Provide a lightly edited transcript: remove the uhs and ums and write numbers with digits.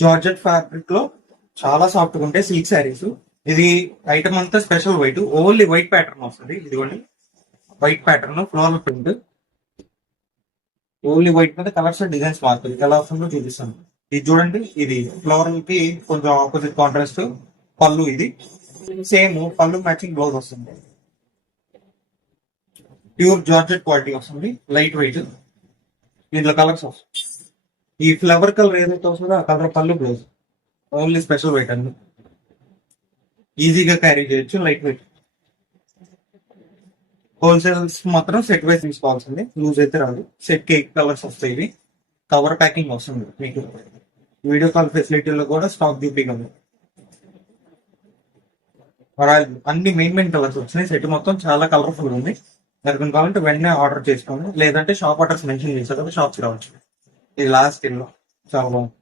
Georgette fabric లో చాలా soft గా ఉంటాయి సిల్క్ శారీస్. ఇది ఐటమ్ అంతా special white, only white pattern వస్తుంది. ఇదిగోండి white pattern floral print, only white మీద కలర్స్ డిజైన్స్ మారుతుంది. ఎలా వస్తుందో చూపిస్తాను. ఇది చూడండి, ఇది ఫ్లోరల్ కి కొంచెం ఆపోజిట్ కాంట్రాస్ట్ పళ్ళు. ఇది సేమ్ పళ్ళు మ్యాచింగ్ బ్లౌజ్ వస్తుంది. ప్యూర్ జార్జెట్ క్వాలిటీ వస్తుంది, లైట్ వెయిట్. దీంట్లో కలర్స్ వస్తుంది. ఈ ఫ్లవర్ కలర్ ఏదైతే వస్తుందో ఆ కలర్ పళ్ళు బ్లౌజ్, ఓన్లీ స్పెషల్ వెయిట్ అండి. ఈజీగా క్యారీ చేయొచ్చు, లైట్ వెయిట్. హోల్సేల్స్ మాత్రం సెట్ వైజ్ తీసుకోవాల్సింది, లూజ్ అయితే రాదు. సెట్ కేక్ కలర్స్ వస్తాయి. ఇవి కవర్ ప్యాకింగ్ వస్తుంది మీకు. వీడియో కాల్ ఫెసిలిటీలో కూడా స్టాక్ చూపించండి. అన్ని మెయిన్ కలర్స్ వచ్చినాయి. సెట్ మొత్తం చాలా కలర్ఫుల్ ఉంది. ఎవరికైనా కావాలంటే వెంటనే ఆర్డర్ చేసుకోండి, లేదంటే షాప్ అడ్రస్ మెన్షన్ చేశారు కదా, షాప్కి రావచ్చు. ఇది లాస్ట్ ఇల్లో చాలా బాగుంది.